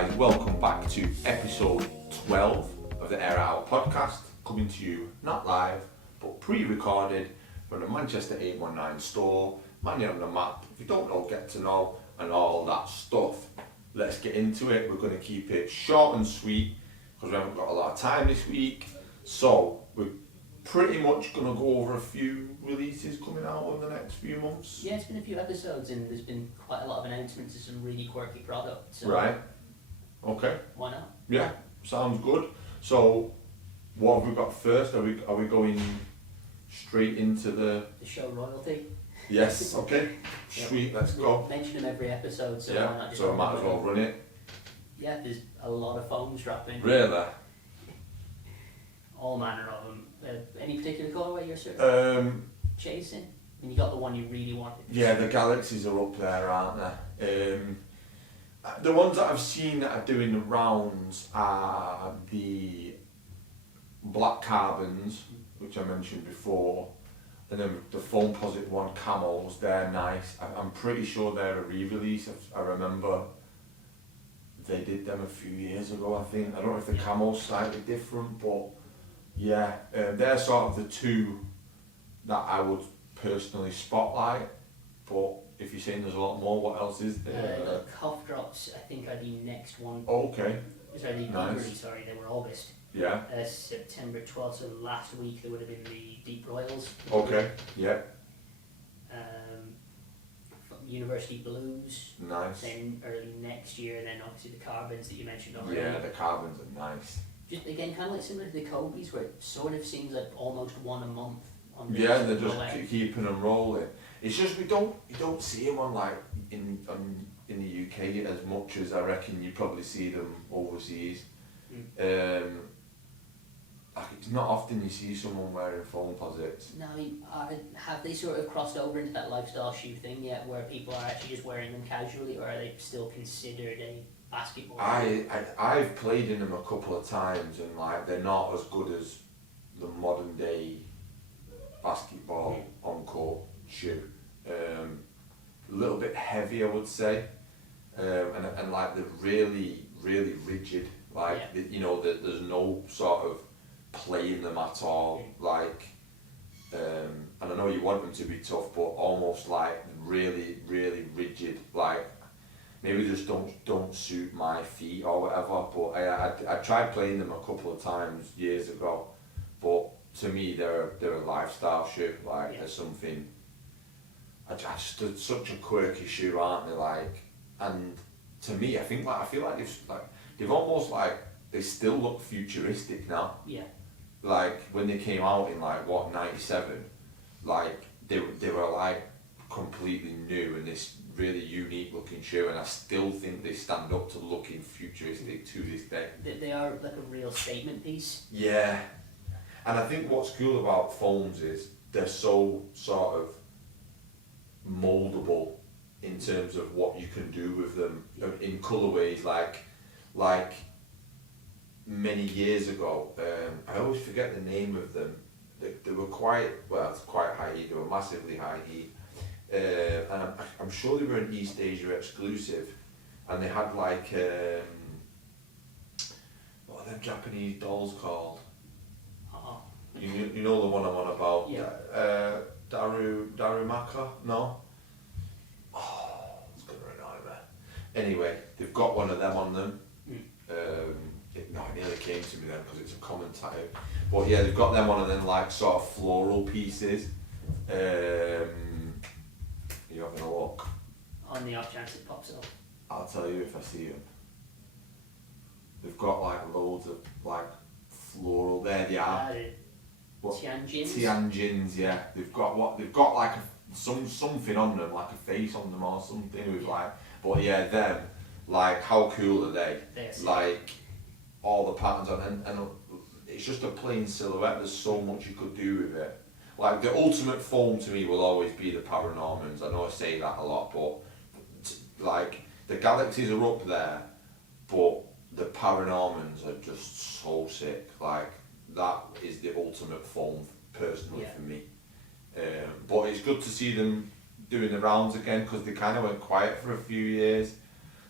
guys, welcome back to episode 12 of the Air Out podcast, coming to you not live but pre-recorded from the Manchester 819 store. Man, you're on the map. If you don't know, get to know, and all that stuff. Let's get into it. We're going to keep it short and sweet because we haven't got a lot of time this week. So we're pretty much going to go over a few releases coming out over the next few months. Yeah, it's been a few episodes and there's been quite a lot of announcements of some really quirky products. So Right. Okay. why not? Yeah. Sounds good. So what have we got first? Are we going straight into the... The show royalty. Yes. Okay. Sweet. Let's go. Mention them every episode, so why Yeah. not just So I might as well run it. Yeah, there's a lot of phones dropping. Really? All manner of them. Any particular colourway you're sort of chasing? I mean, you got the one you really wanted. Yeah, the Galaxies are up there, aren't they? The ones that I've seen that are doing the rounds are the black carbons, which I mentioned before, and then the Foamposite one camos. They're nice. I'm pretty sure they're a re-release. I remember they did them a few years ago, I think. I don't know if the camo's slightly different, but yeah, they're sort of the two that I would personally spotlight. But if you're saying there's a lot more, what else is there? The cough drops, I think, are the next one. Okay. Sorry, the Nice. Blueberry, sorry, they were August. Yeah. September 12th, so last week there would have been the Deep Royals. Okay. Yeah. University Blues. Nice. Then early next year, then obviously the carbons that you mentioned already. Yeah, the carbons are nice. Just again, kind of like similar to the Kobe's, where it sort of seems like almost one a month. On Yeah, this they're just rollout. keeping them rolling. It's just you don't see them on like in the UK as much as I reckon you probably see them overseas. Like it's not often you see someone wearing Foamposites. Now, have they sort of crossed over into that lifestyle shoe thing yet, where people are actually just wearing them casually, or are they still considered a basketball shoe? I've played in them a couple of times and like they're not as good as the modern day basketball on court shoe. A little bit heavy, I would say, and like they're really rigid. Like there's no sort of play in them at all. Like, and I know you want them to be tough, but almost like really rigid. Like maybe just don't suit my feet or whatever. But I tried playing them a couple of times years ago, but to me they're a lifestyle shoe. Like there's something. It's such a quirky shoe, aren't they? Like, and to me, I feel like they've almost like they still look futuristic now. Yeah. Like when they came out in like what 97, like they were like completely new and this really unique looking shoe, and I still think they stand up to looking futuristic to this day. They are like a real statement piece. Yeah, and I think what's cool about foams is they're so sort of moldable in terms of what you can do with them in colourways. Like many years ago, I always forget the name of them. They were quite high heat. They were massively high heat, and I'm sure they were an East Asia exclusive, and they had like what are them Japanese dolls called? You know the one I'm on about. Yeah. Darumaka? No? Oh, it's going to annoy me. Anyway, they've got one of them on them. It nearly came to me then because it's a common type. But yeah, they've got them on and then like sort of floral pieces. Are you having a look? On the off chance it pops up. I'll tell you if I see them. They've got like loads of like floral. There they are. What? Tianjins. Tianjins, yeah. They've got like something on them, like a face on them or something with like. But yeah, them. Like, how cool are they? Like, all the patterns on, and it's just a plain silhouette. There's so much you could do with it. Like the ultimate foam to me will always be the Paranormans. I know I say that a lot, but like the Galaxies are up there, but the Paranormans are just so sick. Like that is the ultimate foam personally for me. But it's good to see them doing the rounds again because they kind of went quiet for a few years.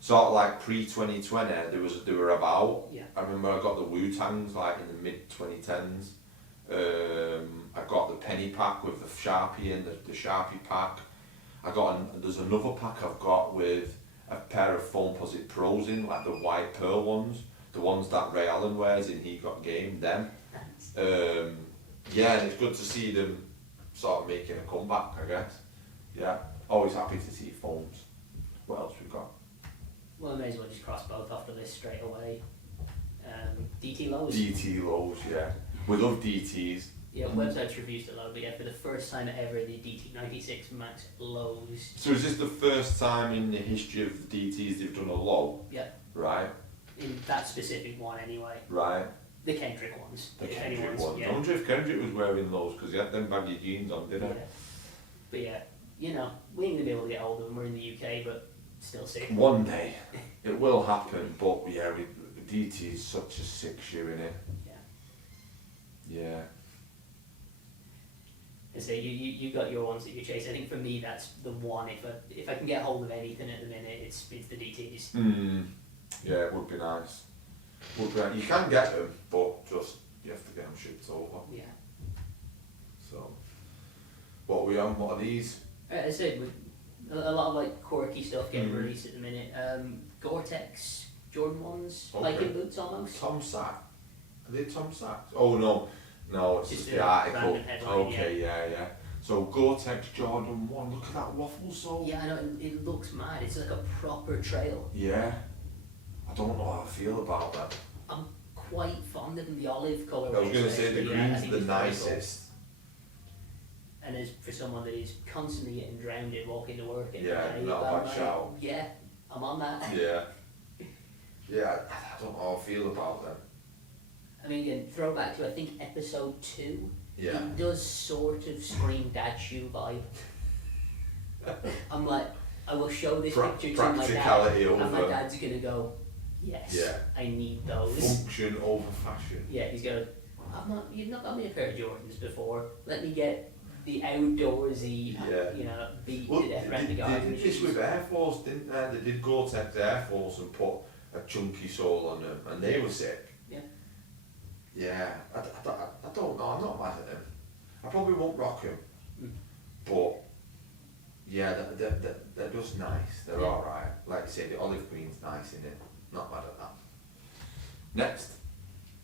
sort of like pre-2020, they were about. Yeah. I remember I got the Wu-Tangs like in the mid-2010s. I got the penny pack with the Sharpie and the Sharpie pack. There's another pack I've got with a pair of Foamposite Pros in, like the white pearl ones, the ones that Ray Allen wears in He Got Game, them. Yeah, and it's good to see them sort of making a comeback, I guess. Yeah, always happy to see foams. What else we got? Well, I may as well just cross both off the list straight away. DT lows. DT lows, yeah. We love DTs. Yeah, websites refused to load, but yeah, for the first time ever, the DT96 Max lows. So is this the first time in the history of the DTs they've done a low? Yeah. Right, In that specific one, anyway. right. The Kendrick ones. The if Kendrick anyone's- ones. I Yeah. wonder if Kendrick was wearing those because he had them baggy jeans on, didn't Yeah. But yeah, you know, we ain't gonna be able to get hold of them. We're in the UK, but still sick. he? One day it will happen, but yeah, DT is such a sick shoe, innit? Yeah. Yeah. And so you got your ones that you chase. I think for me that's the one. If I can get hold of anything at the minute, it's the DTs. Yeah, it would be nice. You can get them, but just you have to get them shipped over. Yeah. So, what are we on? What are these? As I said, with a lot of like quirky stuff getting released at the minute. Gore-Tex Jordan ones, Okay. hiking boots almost. Tom Sack. Are they Tom Sacks? Oh no, it's Just just the a article. random headline, Okay, yeah. So Gore-Tex Jordan 1. Look at that waffle sole. Yeah, I know it looks mad. It's like a proper trail. Yeah. I don't know how I feel about that. I'm quite fond of the olive colour. I was going to say the especially, I green's think the it's very cool. nicest. And as for someone that is constantly getting drowned in walking to work, every Yeah, day, not a I'm bad like, shout. Yeah, I'm on that. Yeah. Yeah, I don't know how I feel about them. I mean, again, throwback to I think episode 2. Yeah. It does sort of scream dad shoe vibe. I'm like, I will show this picture to my dad, Practicality and my over dad's gonna go, yes, Yeah. I need those. function over fashion. Yeah, he's going, you've not got me a pair of Jordans before. Let me get the outdoorsy, Yeah. you know, beat Well, to death they around the did garden. this shoes. with Air Force, didn't they? They did Gore-Tex Air Force and put a chunky sole on them, and they were sick. Yeah. Yeah, I don't know, I'm not mad at them. I probably won't rock them, but yeah, they're just nice, they're Yeah. alright. Like you say, the olive green's nice in it, not mad at that. Next,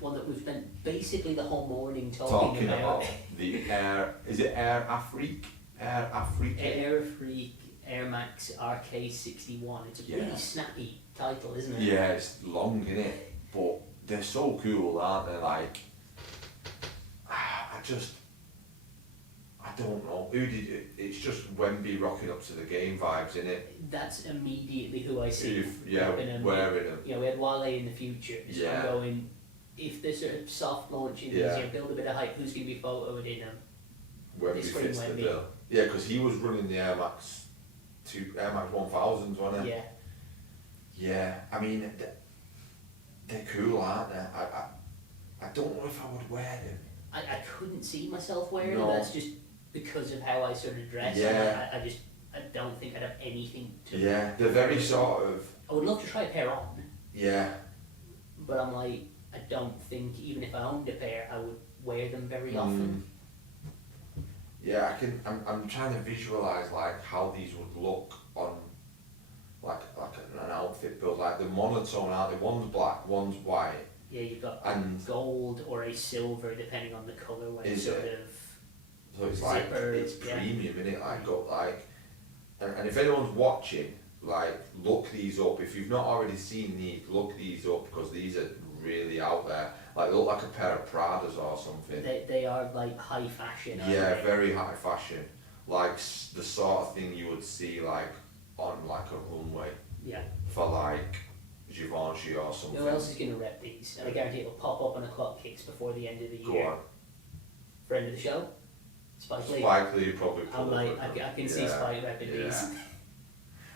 One that we've spent basically the whole morning talking about the Air, is it Air Afrique? Air Afrique? Air Freak Air Max RK61. It's a pretty Yeah. snappy title, isn't it? Yeah, it's long, innit? But they're so cool, aren't they? Like, I don't know. Who did it? It's just Wemby rocking up to the game vibes, innit? That's immediately who I see. Yeah, rocking 'em. wearing them. You know, we had Wale in the future. So Yeah. I'm going, if the sort of soft launching Yeah. is, you know, build a bit of hype, who's going to be photoed in them? Wemby This fits the Wemby. bill. Yeah, because he was running the Air Max 1000s, wasn't he? Yeah. Yeah, I mean, they're cool, aren't they? I don't know if I would wear them. I couldn't see myself wearing No. them. That's just because of how I sort of dress. Yeah. I don't think I'd have anything to. Yeah, they're very sort of, I would love to try a pair on, yeah. but I'm like, I don't think even if I owned a pair, I would wear them very often. Yeah, I'm trying to visualize like how these would look on like an outfit build. Like the monotone, aren't they? One's black, one's white, Yeah, you've got and gold or a silver depending on the colour when Is sort it? of. so it's like Zipper, it's yeah. premium, innit? Like got like, and if anyone's watching, like look these up. If you've not already seen these, look these up because these are really out there. Like they look like a pair of Pradas or something. They are like high fashion. aren't Yeah, they? very high fashion. Like the sort of thing you would see like on like a runway Yeah. for like Givenchy or something. Who else is going to rep these? And I guarantee it'll pop up on a clock kicks before the end of the Go year. on. Friend of the show, Spike Lee. Spike Lee probably. I'm like, I can see Yeah, Spike repping yeah. these.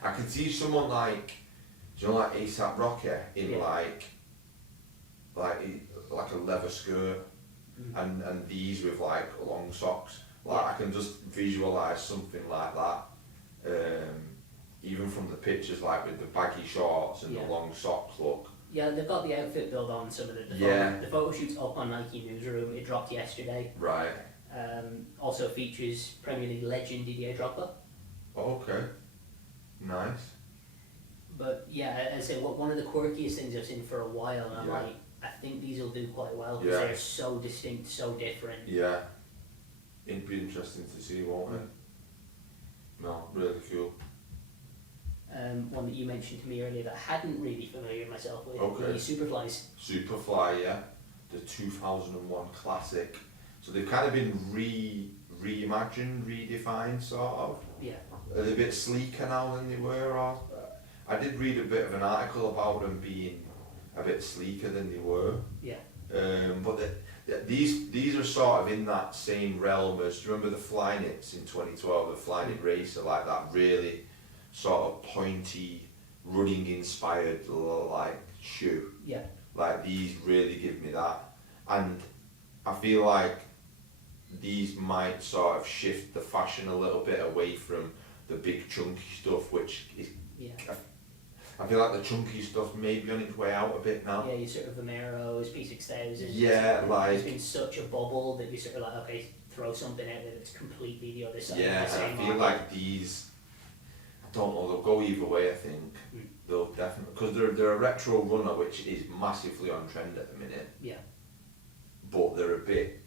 I can see someone like, do you know, like ASAP Rocky in Yeah. like a leather skirt, and these with like long socks. Like Yeah. I can just visualize something like that. even from the pictures, like with the baggy shorts and Yeah. the long socks look. Yeah, they've got the outfit build on some of the Yeah. the photo shoot's up on Nike Newsroom. It dropped yesterday. Right. Also features Premier League legend Didier Drogba. Okay. Nice. But yeah, as I say, one of the quirkiest things I've seen for a while, and I'm Yeah. like, I think these will do quite well because Yeah. they're so distinct, so different. Yeah. It'd be interesting to see, won't it? No, really cool. One that you mentioned to me earlier that I hadn't really familiar myself with. Okay. The Superflies. Superfly, yeah. The 2001 classic. So they've kind of been reimagined, redefined, sort of. Yeah. Are they a bit sleeker now than they were? Or, I did read a bit of an article about them being a bit sleeker than they were. Yeah. But these are sort of in that same realm as, do you remember the Flyknits in 2012, the Flyknit Racer, like that really sort of pointy, running inspired like shoe. Yeah. Like these really give me that. And I feel like these might sort of shift the fashion a little bit away from the big chunky stuff, which is, Yeah. I feel like the chunky stuff may be on its way out a bit now. Yeah, you sort of Vomeros, P6000. Yeah, like- It's been such a bubble that you sort of like, okay, throw something out there that's completely the other side Yeah, of the and same I feel market. like these, I don't know, they'll go either way, I think. Mm. They'll definitely, because they're a retro runner, which is massively on trend at the minute, Yeah. but they're a bit,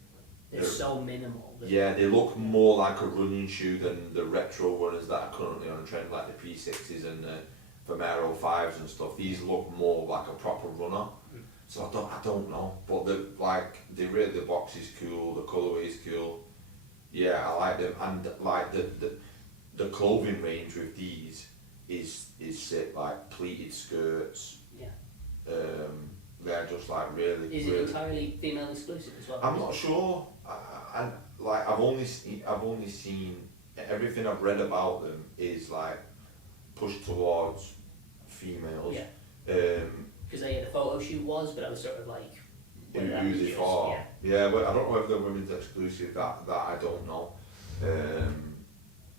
They're They're- so minimal. That yeah, they look more like a running shoe than the retro runners that are currently on trend, like the P60s and the Vomero 5s and stuff. These look more like a proper runner. Mm. So I don't know, but the box is cool, the colourway is cool. Yeah, I like them, and like the clothing range with these is sick, like pleated skirts. Yeah. They're just like really. Is it really, entirely female exclusive as well? I'm not sure. I've only seen everything I've read about them is like pushed towards females. Yeah. Um, Because the photo shoot was, but I was sort of like, whether that who's was it just- for? Yeah. But I don't know if they're women's exclusive. That I don't know.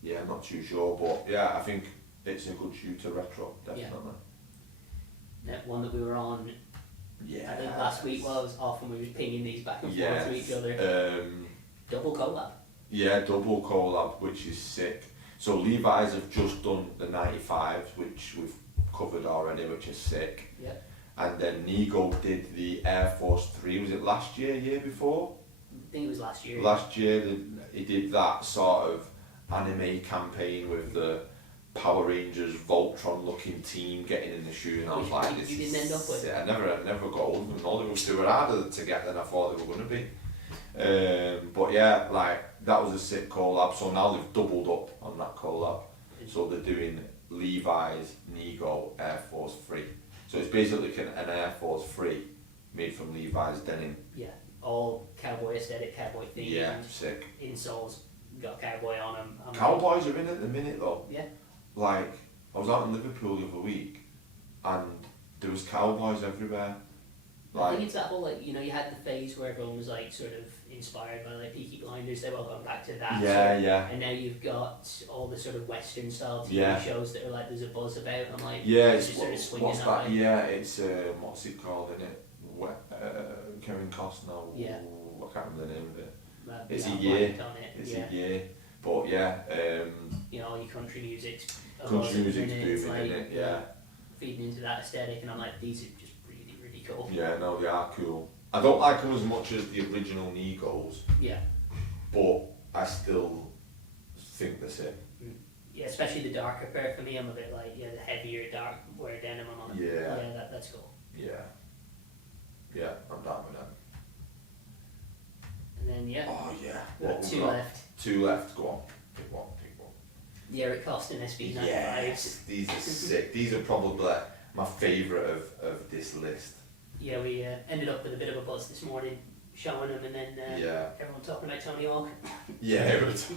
Yeah, I'm not too sure, but yeah, I think it's a good shoe to retro, definitely. That one that we were on, Yeah. I think last week was off when we were pinging these back and forth to each other. Double collab. Yeah, double collab, which is sick. So Levi's have just done the 95s, which we've covered already, which is sick. Yeah. And then Nigo did the Air Force 3, was it last year, year before? I think it was last year. Last year he did that sort of anime campaign with the Power Rangers Voltron looking team getting in the shoe, and I was Which like, you this didn't is end up with? sick. I never got hold of them. All they were harder to get than I thought they were going to be. But yeah, like that was a sick collab. So now they've doubled up on that collab. So they're doing Levi's Nigo Air Force 3. So it's basically an Air Force 3 made from Levi's denim. Yeah. All cowboy aesthetic, cowboy themed. Yeah, sick. Insoles got cowboy on them. Cowboys are in at the minute though. Yeah. Like, I was out in Liverpool the other week and there was cowboys everywhere. I Like, think it's that whole, like, you know, you had the phase where everyone was like sort of inspired by like Peaky Blinders, they've all gone back to that. yeah, sort of- yeah. And now you've got all the sort of Western style TV Yeah. shows that are like there's a buzz about. I'm like, Yeah, it's it's, just sort of swinging what's that that? way. Yeah, it's, what's it called in it? Kevin Costner. Yeah. Ooh, I can't remember the name of it. It's a a year. On it. It's Yeah. a year. But yeah, You know, all your country music's a buzz country at the music's minute, it's booming in like, it, yeah. feeding into that aesthetic, and I'm like, these are just really, really cool. Yeah, no, they are cool. I don't like them as much as the original Nigos, Yeah. but I still think they're sick. Yeah, especially the darker pair for me. I'm a bit like, yeah, the heavier dark wear denim. I'm on. Yeah. Yeah, that's cool. Yeah. Yeah, I'm down with that. And then yeah, Oh yeah. we've got What we've two got? left. Two left, go on. Pick one, pick one. The Eric Costin SB95s. Yes, these are sick. These are probably my favourite of this list. Yeah, we ended up with a bit of a buzz this morning, showing them, and then Yeah. everyone talking about Tony Hawk. Yeah, it was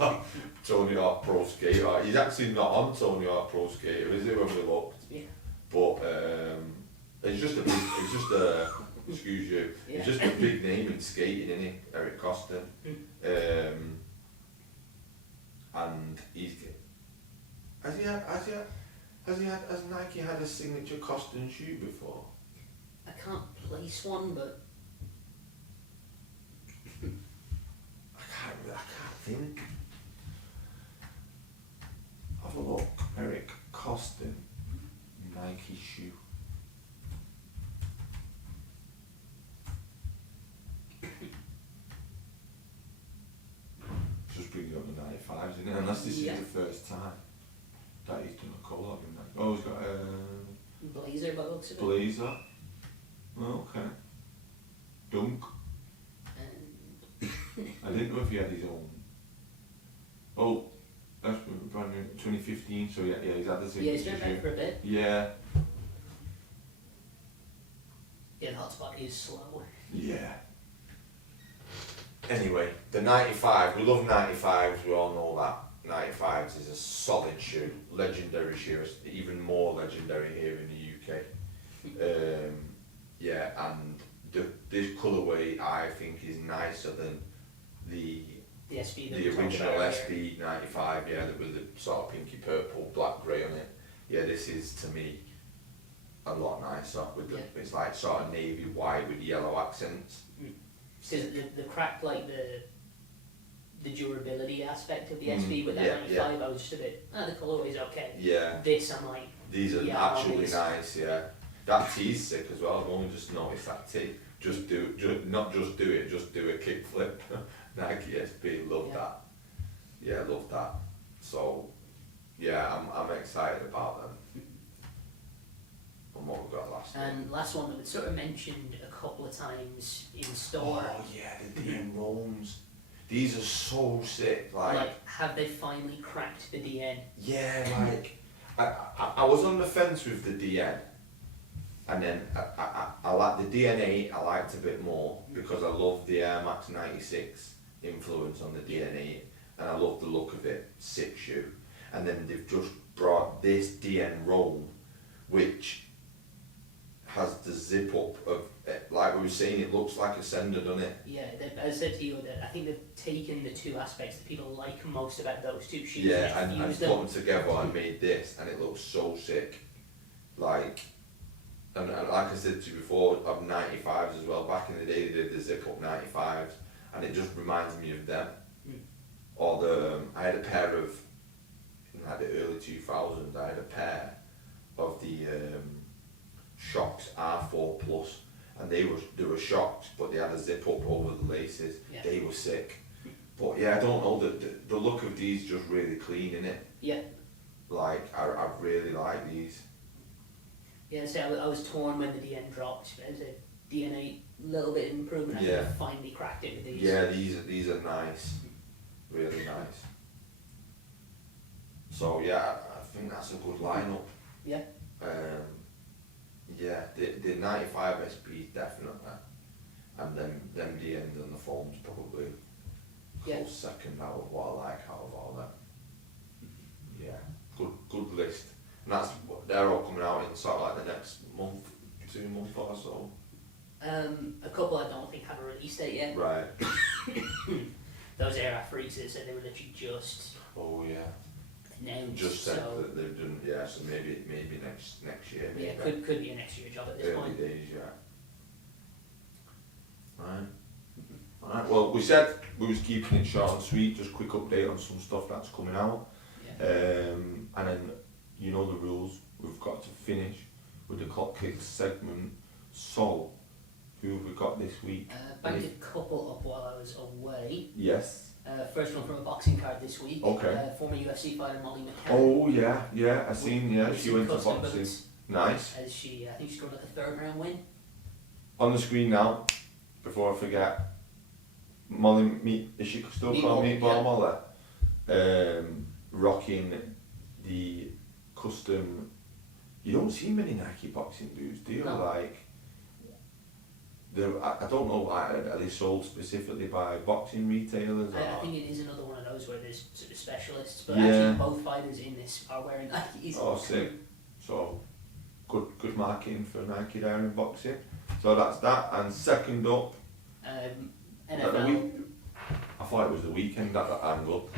Tony Hawk Pro Skater. He's actually not on Tony Hawk Pro Skater, is it, when we looked? Yeah. But it's just excuse you, Yeah. it's just a big name in skating, isn't he? Eric Costin. And he's, has he Has Nike had a signature Costin shoe before? I can't place one, but I can't think. Have a look, Eric Costin, Nike shoe. Just bringing up the 95s, isn't it? Unless this Yeah. is the first time that he's done a collab in Nike. Oh, he's got a blazer by the looks of it. blazer. Oh, okay. Dunk. And I didn't know if he had his own. Oh, that's brand new, 2015. So yeah, he's had the signature yeah, he's been back shoe. for a bit. Yeah, Yeah, the hotspot is slow. yeah. Anyway, the 95, we love 95s, we all know that. 95s is a solid shoe, legendary shoe, it's even more legendary here in the UK. Yeah, and this colourway I think is nicer than the The SB that the we talked original about SB 95, yeah, with the sort of pinky purple, black grey on it. Yeah, this is to me a lot nicer. With the, Yeah. it's like sort of navy white with yellow accents. Because the crack, like the durability aspect of the SB with that yeah, 95, I was just a bit, the colourway's okay. Yeah, This, I'm like, these are yeah, actually always. nice. Yeah, that tee's sick as well. I've only just noticed that tee. Just not just do it, just do a kickflip. Nike SB, love Yeah. that. Yeah, love that. So, yeah, I'm excited about them. And what we got last one. and last one that was sort of mentioned a couple of times in store. Oh yeah, the DN Roams. These are so sick. Like have they finally cracked the DN? yeah, like I was on the fence with the DN, and then I like the DN8. I liked a bit more because I love the Air Max 96 influence on the DN8, and I love the look of it. Sick shoe. And then they've just brought this DN Roam, which has the zip up of, like we were saying, it looks like a sender, doesn't it? Yeah, as I said to you, that I think they've taken the two aspects that people like most about those two shoes Yeah, and and fused put them. them together and made this, and it looks so sick. Like, and like I said to you before, of 95s as well. Back in the day, they did the zip up 95s, and it just reminds me of them. Or I had a pair of, in like the early 2000s, I had a pair of the Shocks R4 Plus, and they were Shocks, but they had a zip up over the laces. Yeah. They were sick. But yeah, I don't know, the look of these just really clean, innit? Yeah, Like, I really like these. yeah. So I was torn when the DN dropped. As a DNA, little bit of improvement. I Yeah. think I finally cracked it with these. Yeah, these are nice. Really nice. So yeah, I think that's a good lineup. Yeah. Yeah, the 95 SPs definitely, and then them DNs and the foams probably Yeah. close second out of what I like out of all them. Yeah, good list. And they're all coming out in sort of like the next month, 2 months or so. A couple I don't think have a release date yet. Right. Those Air Freezers, so they were literally just Oh yeah. announced. Just said so that they've done, yeah, so maybe next year, maybe. yeah, could be a next year job at this Early point. days, yeah. Right. Alright, well, we said we was keeping it short and sweet, just quick update on some stuff that's coming out. Yeah. And then, you know the rules, we've got to finish with the Clock Kicks segment. So, who have we got this week? Banked a couple up while I was away. Yes. First one from a boxing card this week. Okay. Former UFC fighter Molly McCann. Oh yeah, I seen, yeah, With she some went to custom boxing. boots, Nice. As she, I think she scored like a third round win. On the screen now, before I forget, Molly, is she still called Meatball Molly? Rocking the custom. You don't see many Nike boxing boots, do you? No. Like, I don't know, are they sold specifically by boxing retailers? I or? think it is another one of those where there's sort of specialists, but Yeah. actually both fighters in this are wearing Nikes. Oh, sick. So, good marketing for Nike there in boxing. So that's that. And second up, Um, Is that the NFL. I thought it was the weekend at that angle.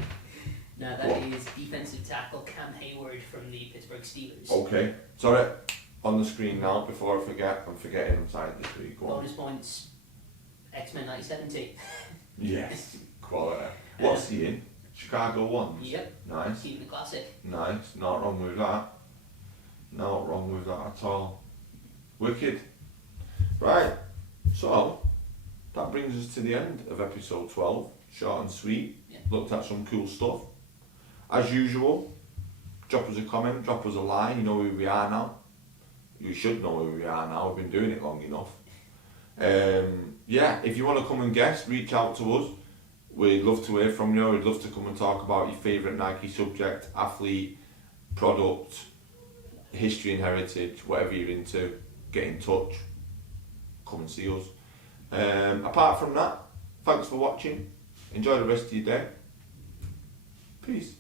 No, Go that on. is defensive tackle Cam Hayward from the Pittsburgh Steelers. Okay. Sorry, on the screen now, before I forget, I'm forgetting I'm tired this week. Go on. Bonus points, X-Men 1970. Yes, quality. What's he in? Chicago Ones? Yep, Nice, keeping the classic. nice. Not wrong with that. Not wrong with that at all. Wicked. Right, so that brings us to the end of episode 12. Short and sweet. Yeah. Looked at some cool stuff. As usual, drop us a comment, drop us a line. You know who we are now. You should know who we are now. We've been doing it long enough. Yeah, if you want to come and guest, reach out to us. We'd love to hear from you. We'd love to come and talk about your favourite Nike subject, athlete, product, history and heritage, whatever you're into. Get in touch. Come and see us. Apart from that, thanks for watching. Enjoy the rest of your day. Peace.